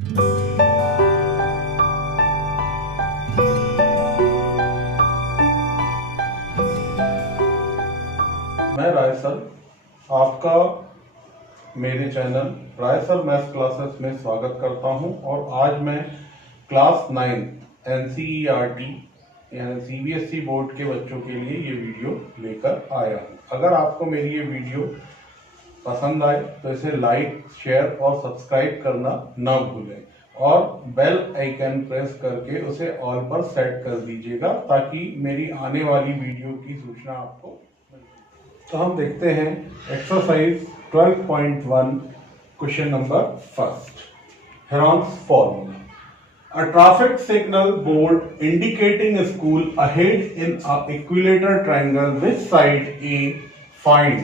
मैं राय सर, आपका मेरे चैनल राय सर मैथ्स क्लासेस में स्वागत करता हूं। और आज मैं क्लास 9 NCERT यानी CBSE बोर्ड के बच्चों के लिए ये वीडियो लेकर आया हूं। अगर आपको मेरी ये वीडियो पसंद आए तो इसे लाइक, शेयर और सब्सक्राइब करना ना भूलें और बेल आइकन प्रेस करके उसे ऑल पर सेट कर दीजिएगा ताकि मेरी आने वाली वीडियो की सूचना आपको। तो हम देखते हैं exercise 12.1 question number first, Heron's formula. A traffic signal board indicating a school ahead in a equilateral triangle with side A. Find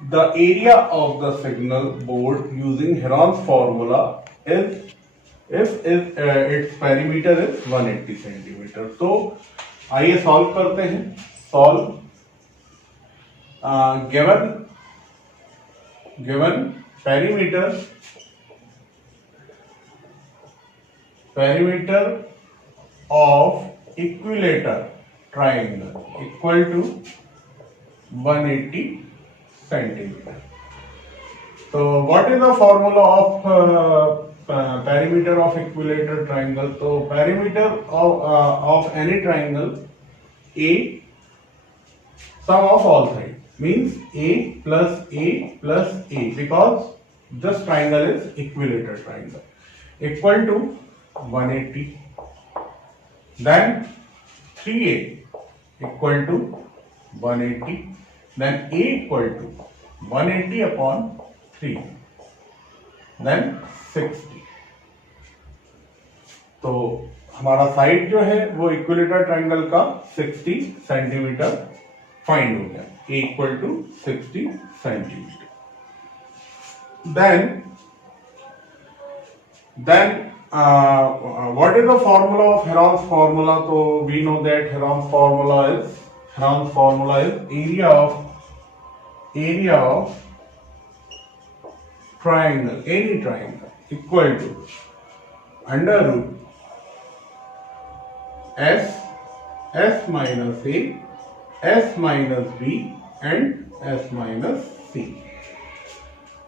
the area of the signal board using Heron's formula is if its perimeter is 180 centimeter। तो आइए solve करते हैं। Solve given perimeter of equilateral triangle equal to 180 centimeter। So what is the formula of perimeter of equilateral triangle? तो perimeter of any triangle A sum of all sides means A plus A because this triangle is equilateral triangle equal to 180, then 3A equal to 180, then A equal to 180 upon 3, then 60। तो हमारा side जो है वो equilateral triangle का 60 centimetre find हो गया, A equal to 60 centimeter। Then what is the formula of Heron's formula? So we know that Heron's formula is area of triangle, any triangle equal to under root S minus A, S minus B and S minus C।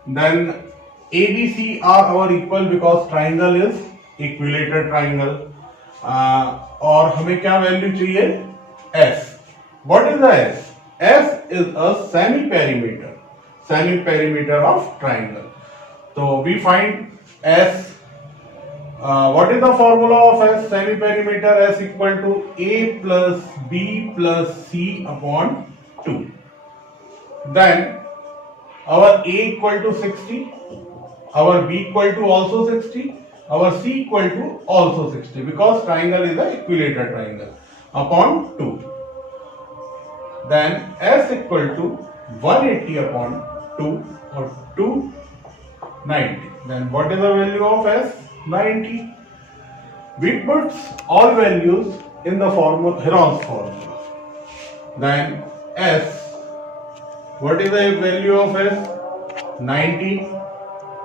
Then ABC are our equal because triangle is equilateral triangle। और हमें क्या value चाहिए? S। What is the S? S is a semi perimeter of triangle। तो we find S। what is the formula of S? Semi perimeter S equal to A plus B plus C upon 2। Then our A equal to 60, our B equal to also 60, our C equal to also 60 because triangle is an equilateral triangle upon 2। Then S equal to 180 upon 2 or 290। Then what is the value of S? 90। We put all values in the formula, Heron's formula। Then S, what is the value of S? 90।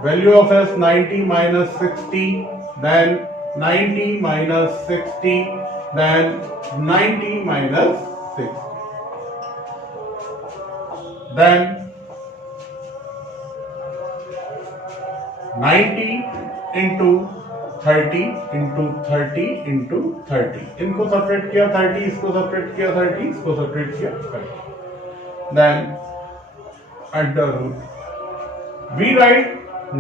Value of S 90 minus 60, then 90 minus 60, then 90 minus 60, then 90 into 30 into 30 into 30। इनको separate किया 30, इसको separate किया 30, इसको separate किया 30। Then under root we write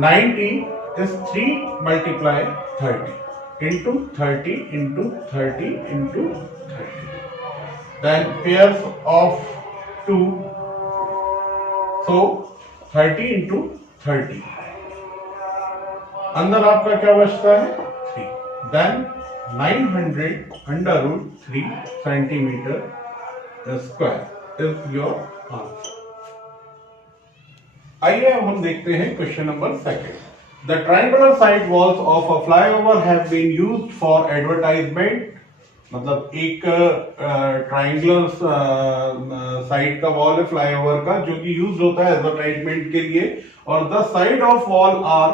90 is 3 multiply 30 into 30 into 30 into 30। Then pairs of 2, so 30 into 30। अंदर आपका क्या बचता है? 3। Then 900 under root 3 centimeter square is your answer। आइए अब हम देखते हैं question number second. The triangular side walls of a flyover have been used for advertisement. मतलब एक ट्रायंगुलर साइड का वॉल है फ्लाईओवर का जो कि यूज होता है एडवर्टाइजमेंट के लिए। और the side of wall are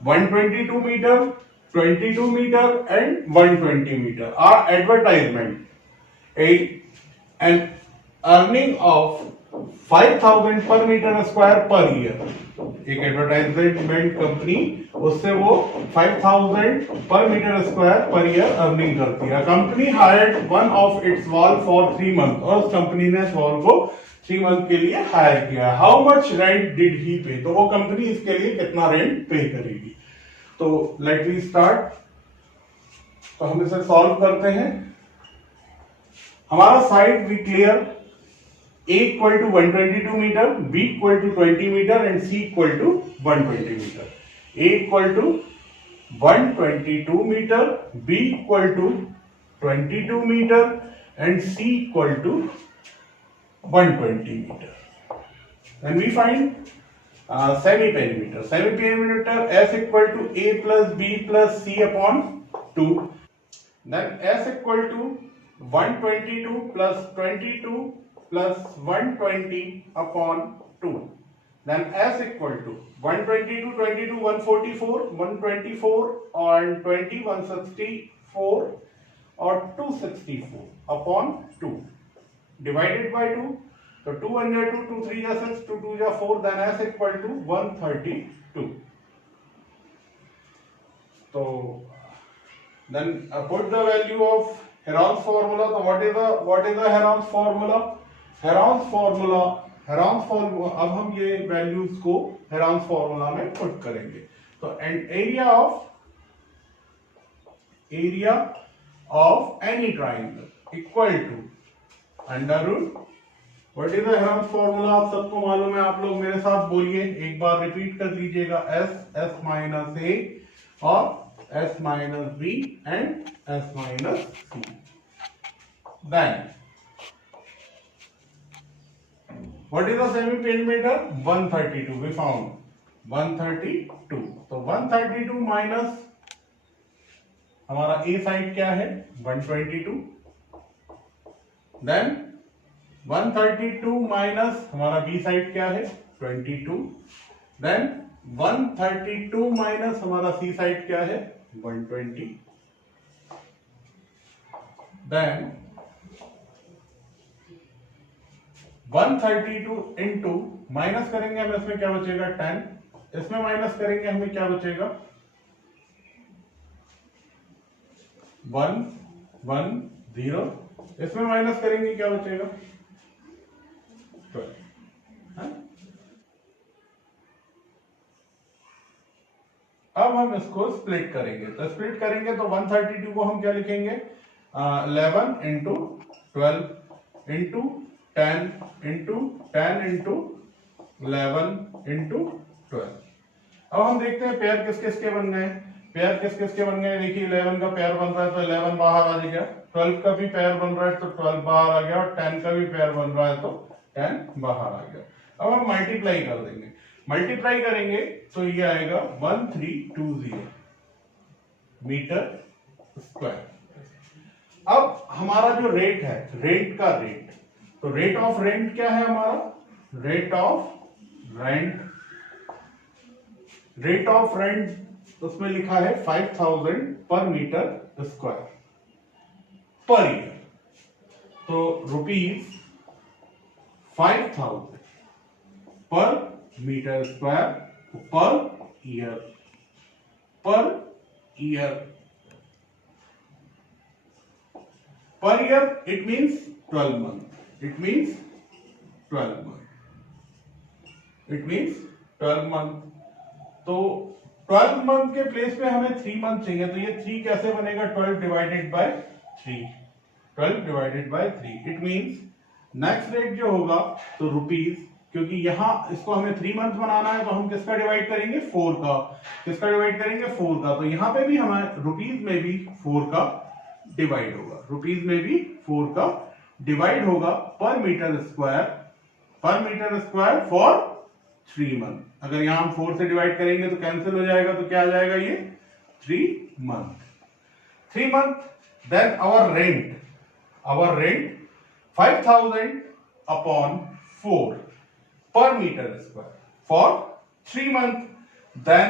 122 meter, 22 meter and 120 meter are advertisement. An earning of 5,000 per meter square per year. एक एडवर्टाइजमेंट कंपनी उससे वो 5,000 पर मीटर स्क्वायर पर ईयर अर्निंग करती है. Company hired one of its wall for 3 month, और उस company ने वॉल को 3 मंथ के लिए हायर किया. How much rent did he पे, तो वो कंपनी इसके लिए कितना रेंट पे करेगी. तो लेट वी स्टार्ट. तो हम इसे सॉल्व करते हैं. हमारा side we clear. A equal to 122 meter, B equal to 20 meter and C equal to 120 meter. A equal to 122 meter, B equal to 22 meter and C equal to 120 meter. Then we find semi-perimeter. Semi-perimeter S equal to A plus B plus C upon 2. Then S equal to 122 plus 22 plus 120 upon 2. Then S equal to 122, 22, 144, 124 and 20, 164 or 264 upon 2. Divided by 2. So 2 1 2, 2 3 6, 2 2 4, then S equal to 132. So then put the value of Heron's formula. So what is the Heron's formula? Heron's formula, अब हम ये values को Heron's formula में put करेंगे. तो and area of any triangle equal to under root. What is the Heron's formula, आप सबको मालूम है. आप लोग मेरे साथ बोलिए, एक बार रिपीट कर लीजिएगा. S माइनस ए और S minus B and S minus C. Then what is the semi perimeter? 132. We found 132. तो 132 माइनस हमारा A साइड क्या है 122. देन 132 माइनस हमारा B साइड क्या है 22. देन 132 माइनस हमारा C साइड क्या है 120. देन 132 इंटू माइनस करेंगे हम, इसमें क्या बचेगा 10. इसमें माइनस करेंगे हमें क्या बचेगा 1 1 0. इसमें माइनस करेंगे क्या बचेगा 12. अब हम इसको स्प्लिट करेंगे. तो स्प्लिट करेंगे तो 132 को हम क्या लिखेंगे 11 into 12 into 10 into 10 into 11 into 12. अब हम देखते हैं पेयर किस किस के बन गए. पेयर किस किस के बन गए. देखिए 11 का पेयर बन रहा है तो 11 बाहर आ गया. 12 का भी पेयर बन रहा है तो 12 बाहर आ गया. और 10 का भी पेयर बन रहा है तो 10 बाहर आ गया. अब हम मल्टीप्लाई कर देंगे. मल्टीप्लाई करेंगे तो ये आएगा 1320 मीटर स्क्वायर. अब हमारा जो रेट है, रेंट का रेट, तो रेट ऑफ रेंट क्या है हमारा रेट ऑफ रेंट उसमें लिखा है 5,000 पर मीटर स्क्वायर पर ईयर. तो रुपीज 5,000 पर मीटर स्क्वायर पर year it means 12 month. It means 12 month. तो 12 मंथ के प्लेस पे हमें 3 मंथ चाहिए. तो ये 3 कैसे बनेगा 12 divided by 3. 12 divided by 3. It means next rate जो होगा तो रुपीज, क्योंकि यहां इसको हमें 3 मंथ बनाना है तो हम किसका डिवाइड करेंगे 4 का. किसका डिवाइड करेंगे 4 का. तो यहां पे भी हमें रुपीज में भी 4 का डिवाइड होगा. रुपीज में भी 4 का डिवाइड होगा पर मीटर स्क्वायर फॉर 3 मंथ. अगर यहां हम 4 से डिवाइड करेंगे तो कैंसिल हो जाएगा. तो क्या आ जाएगा ये 3 month. Then our rent 5,000 upon 4 per meter square for 3 month. Then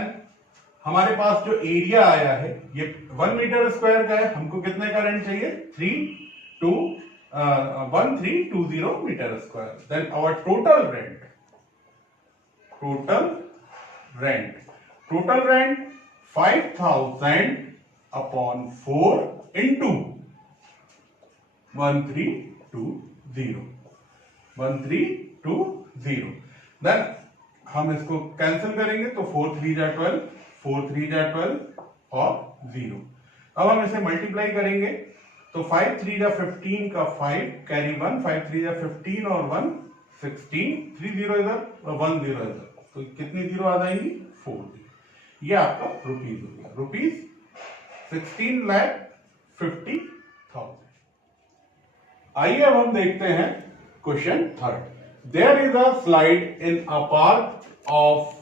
हमारे पास जो एरिया आया है ये 1 मीटर स्क्वायर का है, हमको कितने का रेंट चाहिए 1320 metre square. Then our total rent 5000 upon 4 into 1320। देन हम इसको कैंसिल करेंगे तो 4 3 जा 12, 4 3 जा 12 और 0। अब हम इसे मल्टीप्लाई करेंगे तो 5 3 जा 15 का 5 कैरी 1, 5 3 जा 15 और 1 16, 3 0 इधर और 1 0 इधर, तो कितनी जीरो आ जाएंगी 4। ये आपका रुपीज हो गया, रुपीज 16,50,000। आइए अब हम देखते हैं question third. There is a slide in a park of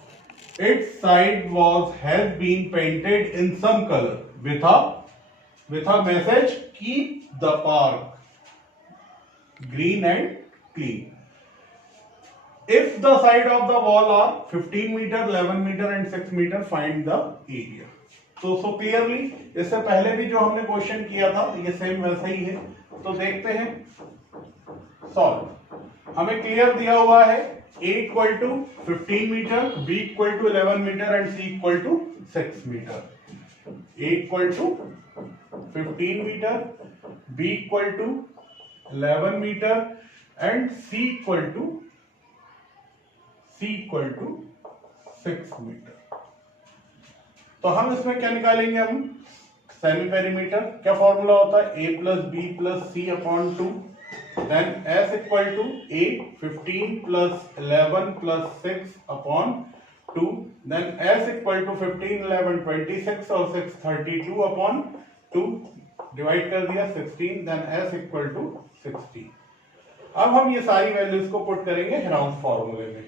its side walls has been painted in some color with a message keep the park green and clean. If the side of the wall are 15 meter, 11 meter and 6 meter, find the area. So clearly इससे पहले भी जो हमने question किया था ये same वैसा ही है, तो देखते हैं सॉल्व। हमें क्लियर दिया हुआ है A equal to 15 metre, B equal to 11 metre and C equal to 6 metre. A equal to 15 metre, B equal to 11 metre and C equal to 6 metre. तो हम इसमें क्या निकालेंगे, हम सेमी पेरीमीटर। क्या फॉर्मूला होता है A plus B plus C upon 2। Then S equal to A 15 plus 11 plus 6 upon 2. Then S equal to 15, 11, 26 और 6 32 upon 2. डिवाइड कर दिया 16. Then S equal to 16. अब हम ये सारी वैल्यूज को पुट करेंगे हेरोन्स फॉर्मूले में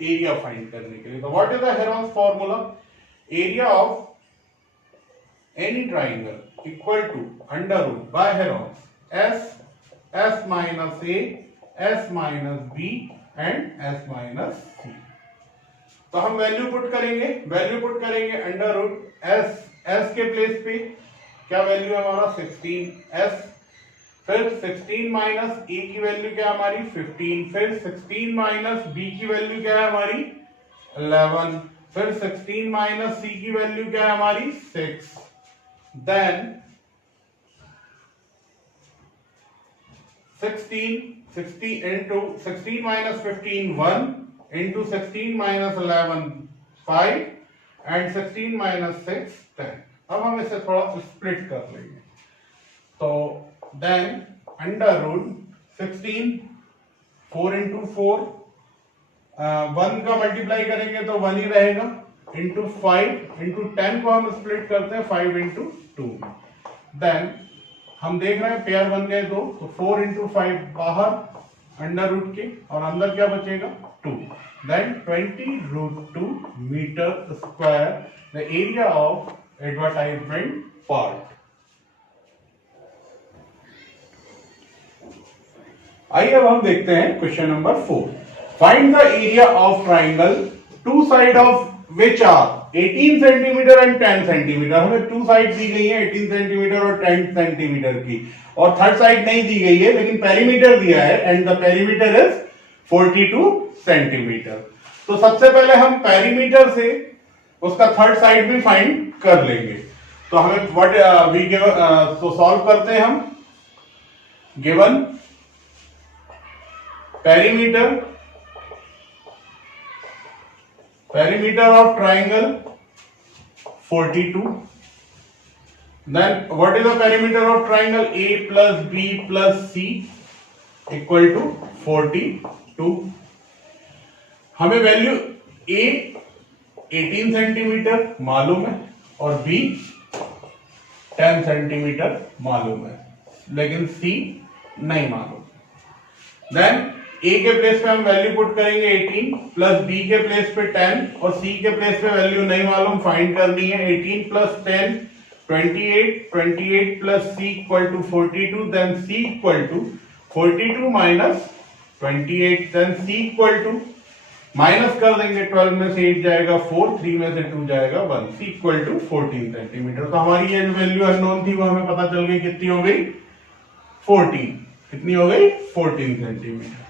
एरिया फाइंड करने के लिए। तो what is the Heron's formula? Area of any triangle equal to under root by Heron's S minus A, S minus B and S minus C। तो हम वैल्यू पुट करेंगे अंडर रूट S के place पे क्या value है हमारा 16S, फिर 16 minus A की वैल्यू क्या है हमारी 15, फिर 16 माइनस B की वैल्यू क्या है हमारी 11, फिर 16 माइनस C की वैल्यू क्या है हमारी 6, then 16 into 16 minus 15 1 into 16 minus 11 5 and 16 minus 6 10। अब हम इसे थोड़ा स्प्लिट कर लेंगे तो देन अंडर रूट 16 4 into 4 1 का मल्टीप्लाई करेंगे तो 1 ही रहेगा इंटू 5 इंटू 10 को हम स्प्लिट करते हैं 5 into 2। देन हम देख रहे हैं पेयर बन गए दो, तो 4 into 5 बाहर अंडर रूट के और अंदर क्या बचेगा 2। Then 20√2 metre square the area of advertisement part. आइए अब हम देखते हैं question number 4। Find the area of triangle two side of which are 18 centimetre and 10 centimetre. हमें टू साइड दी गई है 18 सेंटीमीटर और 10 सेंटीमीटर की, और थर्ड साइड नहीं दी गई है लेकिन पेरीमीटर दिया है and the perimeter is 42 centimetre. तो सबसे पहले हम पेरीमीटर से उसका थर्ड साइड भी फाइंड कर लेंगे। तो हमें व्हाट वी गिव, तो सॉल्व करते हैं हम। Given perimeter of triangle 42. Then what is the perimeter of triangle A plus B plus C equal to 42। हमें वैल्यू A 18 सेंटीमीटर मालूम है और B 10 सेंटीमीटर मालूम है लेकिन C नहीं मालूम। देन A के प्लेस पे हम वैल्यू पुट करेंगे 18 प्लस B के प्लेस पे 10 और C के प्लेस पे वैल्यू नहीं मालूम, फाइंड करनी है। 18 plus 10 28, 28 plus C equal to 42, then C equal to 42 minus 28, then C equal to minus कर देंगे, 12 में से 8 जाएगा 4, 3 में से 2 जाएगा 1, सी इक्वल टू 14 सेंटीमीटर। तो हमारी ये वैल्यू अननोन थी वो हमें पता चल गई, कितनी हो गई 14, कितनी हो गई 14 सेंटीमीटर।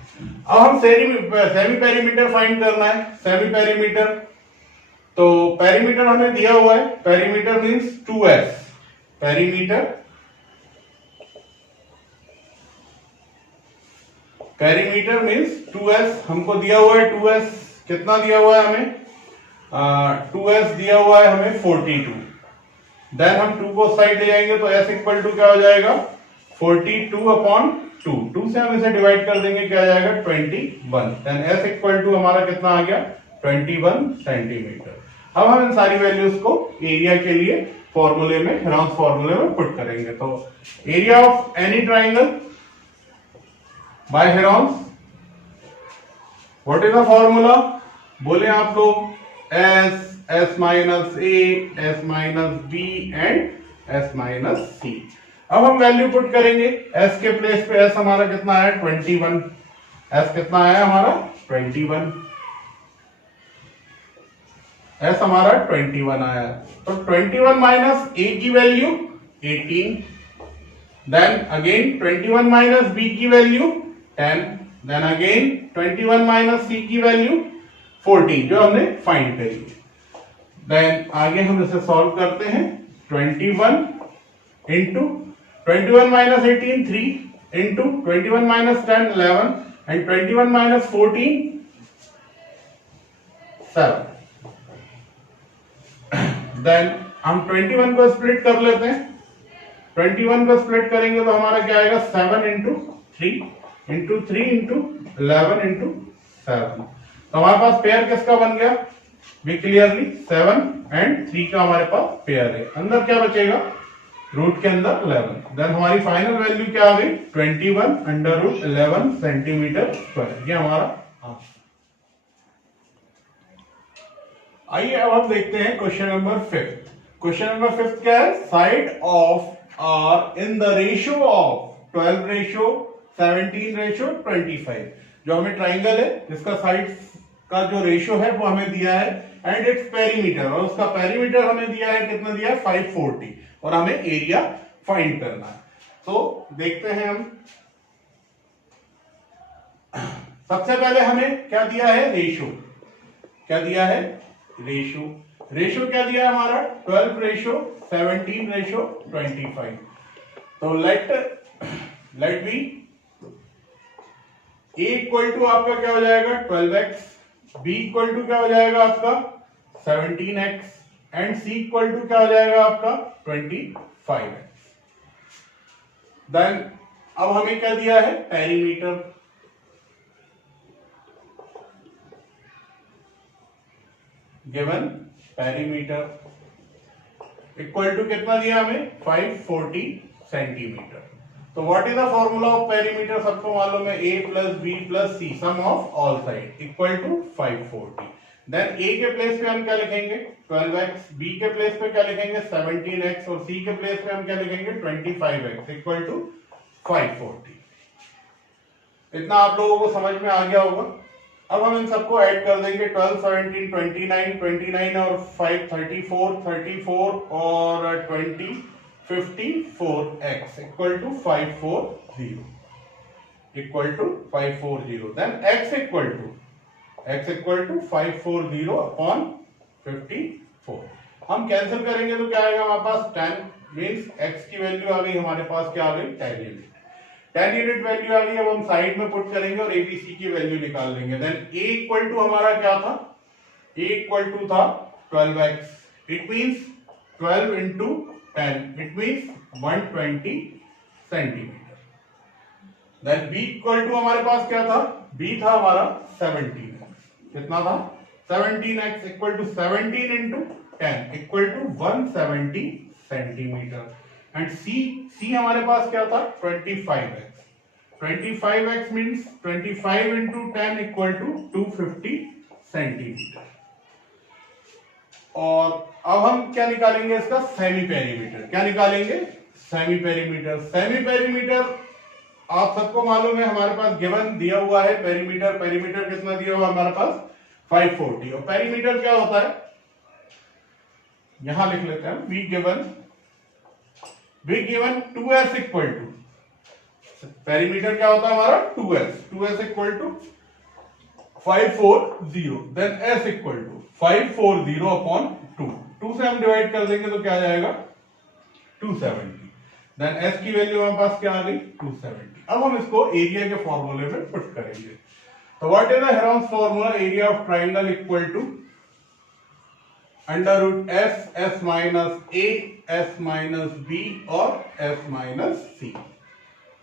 अब हम सेमी पेरीमीटर फाइंड करना है। सेमी पेरीमीटर, तो पेरीमीटर हमें दिया हुआ है, perimeter means 2s, perimeter means 2s हमको दिया हुआ है। 2s कितना दिया हुआ है हमें, 2s दिया हुआ है हमें 42। देन हम 2 को साइड ले जाएंगे तो s इक्वल टू क्या हो जाएगा 42 अपॉन 2 से हम इसे डिवाइड कर देंगे, क्या आ जाएगा 21। देन s इक्वल टू हमारा कितना आ गया 21 सेंटीमीटर। अब हम इन सारी वैल्यूज को एरिया के लिए फॉर्मूले में, हेरोन्स फॉर्मूले में पुट करेंगे। तो area of any triangle by Heron's, what is the formula, बोले आप लोग, s minus a, s minus b and s minus c। अब हम वैल्यू पुट करेंगे, s के प्लेस पे s हमारा कितना है 21, s कितना है हमारा 21, s हमारा 21 आया। तो 21 माइनस a की value 18, then again 21 minus b की value 10, then again 21 minus c की वैल्यू 14 जो हमने फाइंड करी। देन आगे हम इसे सॉल्व करते हैं, 21 into 21 minus 18 3 into 21 minus 10 11 and 21 minus 14 7। Then हम 21 को स्प्लिट कर लेते हैं, 21 को स्प्लिट करेंगे तो हमारा क्या आएगा 7 इंटू 3 इंटू 3 इंटू 11 इंटू 7। तो हमारे पास पेयर किसका बन गया, वी क्लियरली 7 एंड 3 का हमारे पास पेयर है। अंदर क्या बचेगा, रूट के अंदर 11। देन हमारी फाइनल वैल्यू क्या आ गई 21 अंडर रूट 11 सेंटीमीटर स्क्वायर, ये हमारा आंसर। आइए अब हम देखते हैं क्वेश्चन नंबर 5। क्वेश्चन नंबर 5 क्या है, side of are in the ratio of 12 ratio 17 ratio 25। जो हमें ट्राइंगल है जिसका साइड्स का जो रेशियो है वो हमें दिया है एंड इट्स पेरीमीटर, और उसका पेरीमीटर हमें दिया है, कितना दिया है 540, और हमें एरिया फाइंड करना है। तो देखते हैं हम, सबसे पहले हमें क्या दिया है रेशियो, क्या दिया है रेशियो, रेशियो क्या दिया है हमारा 12 रेशियो 17 रेशियो 25। तो let be a equal to आपका क्या हो जाएगा 12x, b इक्वल टू क्या हो जाएगा आपका 17x and c equal to क्या हो जाएगा आपका 25x। देन अब हमें क्या दिया है perimeter, given perimeter equal to कितना दिया हमें 540 सेंटीमीटर। तो what is the formula of perimeter, सबको मालूम है a plus B plus C sum of all side equal to 540। Then a के प्लेस पे हम क्या लिखेंगे 12x, b के प्लेस पे क्या लिखेंगे 17x और c के प्लेस पे हम क्या लिखेंगे 25x इक्वल टू 540। इतना आप लोगों को समझ में आ गया होगा। अब हम इन सबको ऐड कर देंगे, 12 17 29 29 और 5 34 34 और 20 54x equal to 540 equal to 540। Then x equal to 540 upon 54। हम कैंसिल करेंगे तो क्या आएगा हमारे पास 10 मींस x की वैल्यू आ गई हमारे पास, क्या आ गई 10 यूनिट, 10 यूनिट वैल्यू आ गई। अब हम साइड में पुट करेंगे और एबीसी की वैल्यू निकाल लेंगे। देन a इक्वल टू हमारा क्या था, a इक्वल टू था 12x, it means 12 into 10 it means 120 centimetre. Then b equal to हमारे पास क्या था, b था हमारा 17x, कितना था 17x equal to 17 into 10 equal to 170 centimetre. And c हमारे पास क्या था 25x, 25x means 25 into 10 equal to 250 centimetre. और अब हम क्या निकालेंगे इसका सेमी पेरीमीटर, क्या निकालेंगे सेमी पेरीमीटर। सेमी पेरीमीटर आप सबको मालूम है हमारे पास गिवन दिया हुआ है पेरीमीटर, पेरीमीटर कितना दिया हुआ हमारे पास 540। और पेरीमीटर क्या होता है, यहां लिख लेते हैं, we given 2s equal to, perimeter क्या होता है हमारा 2s equal to 540, then s equal to 540 upon 2 से हम डिवाइड कर देंगे तो क्या आ जाएगा 270, देन s की वैल्यू हमारे पास क्या आ गई 270। अब हम इसको एरिया के फॉर्मूले में पुट करेंगे। तो what is the Heron's formula, area of triangle equal to under root s minus a, s minus b और s minus c।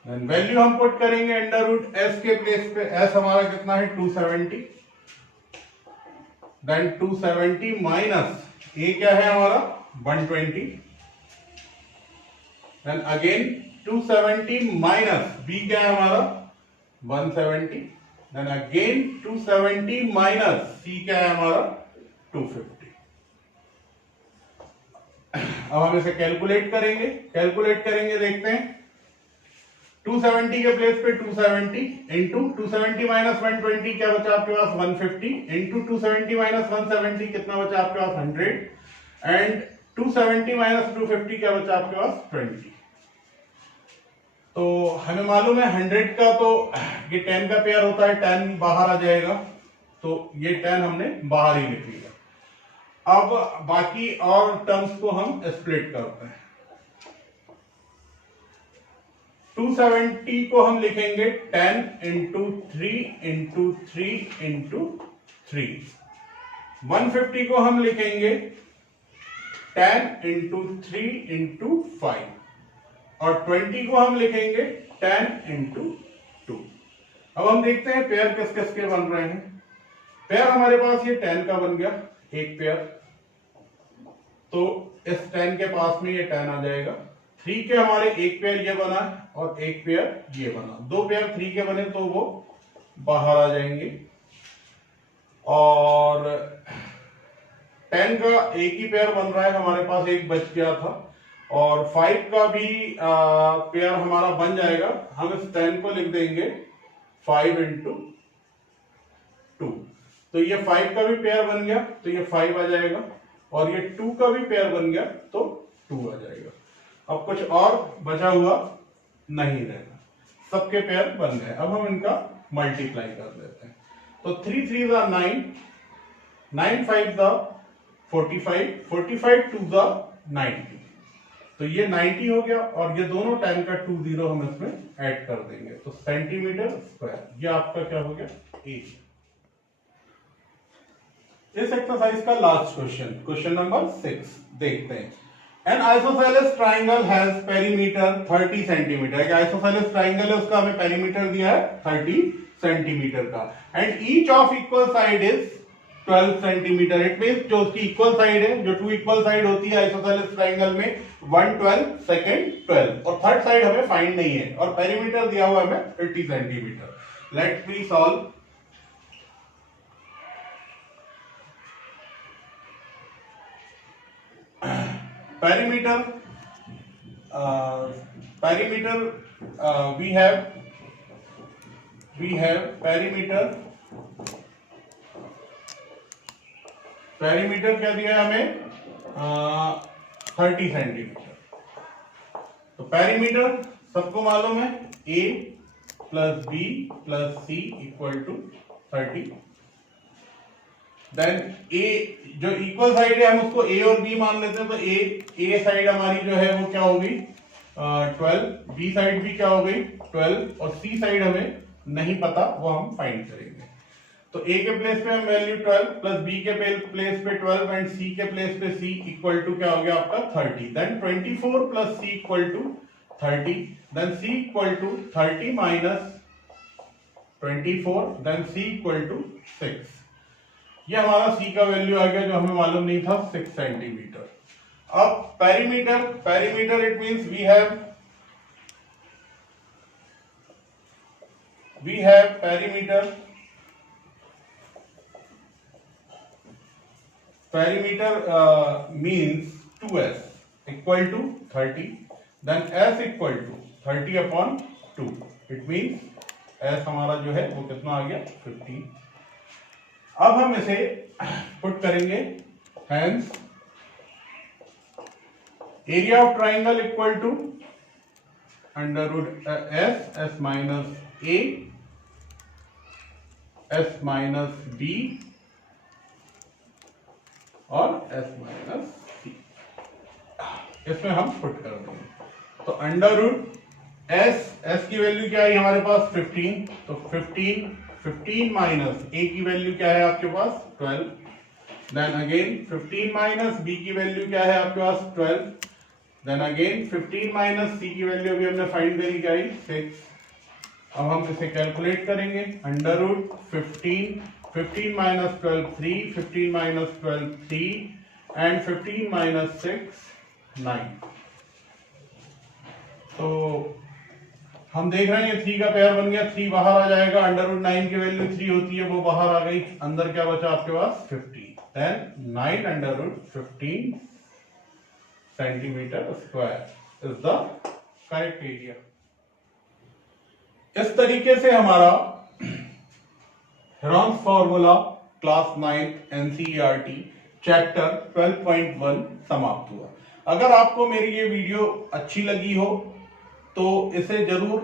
Then value हम पुट करेंगे अंडर रूट s के प्लेस पे, s हमारा कितना है 270, देन 270 माइनस a क्या है हमारा 120, देन अगेन 270 माइनस b क्या है हमारा 170, देन अगेन 270 माइनस c क्या है हमारा 250। अब हम इसे कैलकुलेट करेंगे देखते हैं। 270 के प्लेस पे 270 इंटू 270 माइनस 120 क्या बचा आपके पास 150 इंटू 270 माइनस 170 कितना बचा आपके पास 100 एंड 270 माइनस 250 क्या बचा आपके पास 20। तो हमें मालूम है 100 का तो ये 10 का पेयर होता है, 10 बाहर आ जाएगा, तो ये 10 हमने बाहर ही लिख लिया। अब बाकी और टर्म्स को हम स्प्लिट करते हैं। 270 को हम लिखेंगे 10 इंटू 3 इंटू 3 इंटू 3। 150 को हम लिखेंगे 10 इंटू 3 इंटू 5 और 20 को हम लिखेंगे 10 इंटू 2। अब हम देखते हैं पेयर किस किस के बन रहे हैं। पेयर हमारे पास ये 10 का बन गया एक पेयर, तो इस 10 के पास में ये 10 आ जाएगा। 3 के हमारे एक पेयर ये बना और एक पेयर ये बना, दो पेयर 3 के बने तो वो बाहर आ जाएंगे। और 10 का एक ही पेयर बन रहा है हमारे पास, एक बच गया था, और 5 का भी पेयर हमारा बन जाएगा। हम इस 10 को लिख देंगे 5 इंटू 2, तो ये 5 का भी पेयर बन गया तो ये 5 आ जाएगा, और ये 2 का भी पेयर बन गया तो 2 आ जाएगा। अब कुछ और बचा हुआ नहीं रहेगा, सबके पेयर बन गए। अब हम इनका मल्टीप्लाई कर देते हैं। तो 3 3 ज़ा 9, 9 5 ज़ा 45, 45 2 ज़ा 90, तो ये 90 हो गया, और ये दोनों 10 का 2 0 हम इसमें ऐड कर देंगे, तो सेंटीमीटर स्क्वायर, ये आपका क्या हो गया एरिया। इस एक्सरसाइज का लास्ट क्वेश्चन नंबर 6 देखते हैं। N isosceles triangle has perimeter 30 centimetre. एक आइसोसेलेस ट्राइंगल है, उसका हमें पेरीमीटर दिया है 30 सेंटीमीटर का, and each of equal side is 12 centimetre. It means जो उसकी इक्वल साइड है, जो टू इक्वल साइड होती है आइसोसेलेस ट्राइंगल में, 1 12 सेकंड 12, और थर्ड साइड हमें फाइंड नहीं है, और पेरीमीटर दिया हुआ है हमें 30 centimetre. Let me solve. Perimeter, we have perimeter क्या दिया है हमें 30 सेंटीमीटर। तो पेरीमीटर सबको मालूम है, a plus b plus c equal to 30। Then a जो इक्वल साइड है हम उसको a और b मान लेते हैं, तो a साइड हमारी जो है वो क्या होगी 12, b साइड भी क्या हो गई 12, और c साइड हमें नहीं पता, वो हम फाइंड करेंगे। तो a के प्लेस पे हम वैल्यू 12 प्लस b के प्लेस पे 12 एंड c के प्लेस पे c इक्वल टू क्या हो गया आपका 30। Then 24 plus c equal to 30, then c equal to 30 minus 24, then c equal to 6। ये हमारा c का वैल्यू आ गया जो हमें मालूम नहीं था 6 सेंटीमीटर। अब perimeter it means we have perimeter means 2s equal to 30, then s equal to 30 upon 2, it means s हमारा जो है वो कितना आ गया 15। अब हम इसे पुट करेंगे, hence area of triangle equal to under root S minus A S minus B और एस माइनस सी, इसमें हम पुट कर देंगे। तो अंडर रूट एस की वैल्यू क्या है हमारे पास 15, तो 15 माइनस ए की वैल्यू क्या है आपके पास 12, देन अगेन 15 माइनस बी की वैल्यू क्या है आपके पास 12, देन अगेन 15 माइनस सी की वैल्यू अभी हमने फाइंड करी क्या है 6। अब हम इसे कैलकुलेट करेंगे, under root 15 minus 12 3, 15 minus 12 3 and 15 minus 6 9। तो हम देख रहे हैं ये 3 का पेयर बन गया, 3 बाहर आ जाएगा, अंडर रूट 9 की वैल्यू 3 होती है वो बाहर आ गई, अंदर क्या बचा आपके पास 15, then 9 under root 15 centimetre square is the correct area. इस तरीके से हमारा Heron's formula class 9 NCERT chapter 12.1 समाप्त हुआ। अगर आपको मेरी ये वीडियो अच्छी लगी हो तो इसे जरूर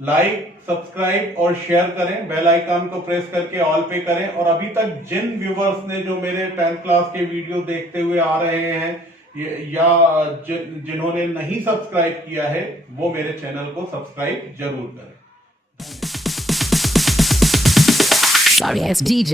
लाइक, सब्सक्राइब और शेयर करें, बेल आइकन को प्रेस करके ऑल पे करें। और अभी तक जिन व्यूवर्स ने जो मेरे 10th क्लास के वीडियो देखते हुए आ रहे हैं या जिन्होंने नहीं सब्सक्राइब किया है वो मेरे चैनल को सब्सक्राइब जरूर करें। Sorry, it's DJ.